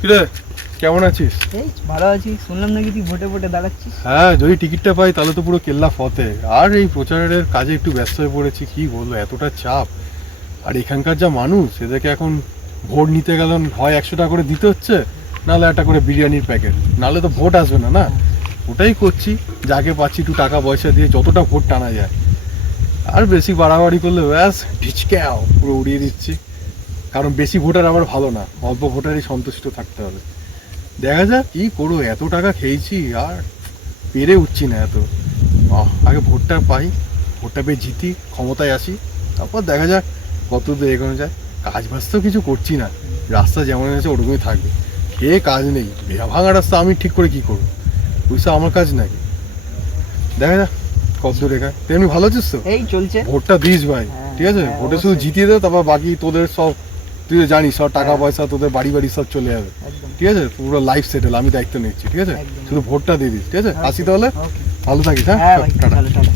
কিরে কেমন আছিস? এই ভালো আছি, শুনলাম নাকি তুই ভোটে ভোটে দাঁড়াচ্ছিস। হ্যাঁ, যদি টিকিটটা পাই তাহলে তো পুরো কেল্লা ফতে। আর এই প্রচারের কাজে একটু ব্যস্ত হয়ে পড়েছি, কি বলবো, এতটা চাপ। আর এখানকার যা মানুষ, এদেরকে এখন ভোট নিতে গেলে হয় 100 টাকা করে দিতে হচ্ছে, নাহলে একটা করে বিরিয়ানির প্যাকেট, নাহলে তো ভোট আসবে না। না, ওটাই করছি, যাকে পাচ্ছি একটু টাকা পয়সা দিয়ে যতটা ভোট টানা যায়। আর বেশি বাড়াবাড়ি করলে ব্যাস ঢিচক্যাও পুরো উড়িয়ে দিচ্ছি। কারণ বেশি ভোটার আবার ভালো না, অল্প ভোটারই সন্তুষ্ট থাকতে হবে। দেখা যাক কি করবো, এত টাকা খেয়েছি আর পেরে উঠছি না এত। আগে ভোটটা পাই, ভোটটা পেয়ে জিতি, ক্ষমতায় আসি, তারপর দেখা যাক কত দূর এগোনো যায়। কাজ বাজ তো কিছু করছি না, রাস্তা যেমন আছে ওরকমই থাকবে। খেয়ে কাজ নেই, বেড়া ভাঙা রাস্তা আমি ঠিক করে কি করবো? বুঝতে আমার কাজ নাকি? দেখা যাক কত দূর এগায়। তেমনি ভালো আছিস তো? এই চলছে। ভোটটা দিস ভাই, হ্যাঁ, ঠিক আছে? হ্যাঁ, ভোটে শুধু অবশ্যই। জিতিয়ে দেবে, তারপর বাকি তোদের সব তুই তো জানিস, সব টাকা হ্যাঁ। পয়সা তোদের বাড়ি বাড়ি সব চলে যাবে, একদম ঠিক আছে? পুরো লাইফ সেটেল, আমি দায়িত্ব নিচ্ছি, ঠিক আছে? একদম। শুধু ভোটটা দিয়ে দিস, ঠিক আছে? Okay, আসি তাহলে, okay. ভালো থাকিস। হ্যাঁ হ্যাঁ, ভাই, টাটা। ভালো টাটা।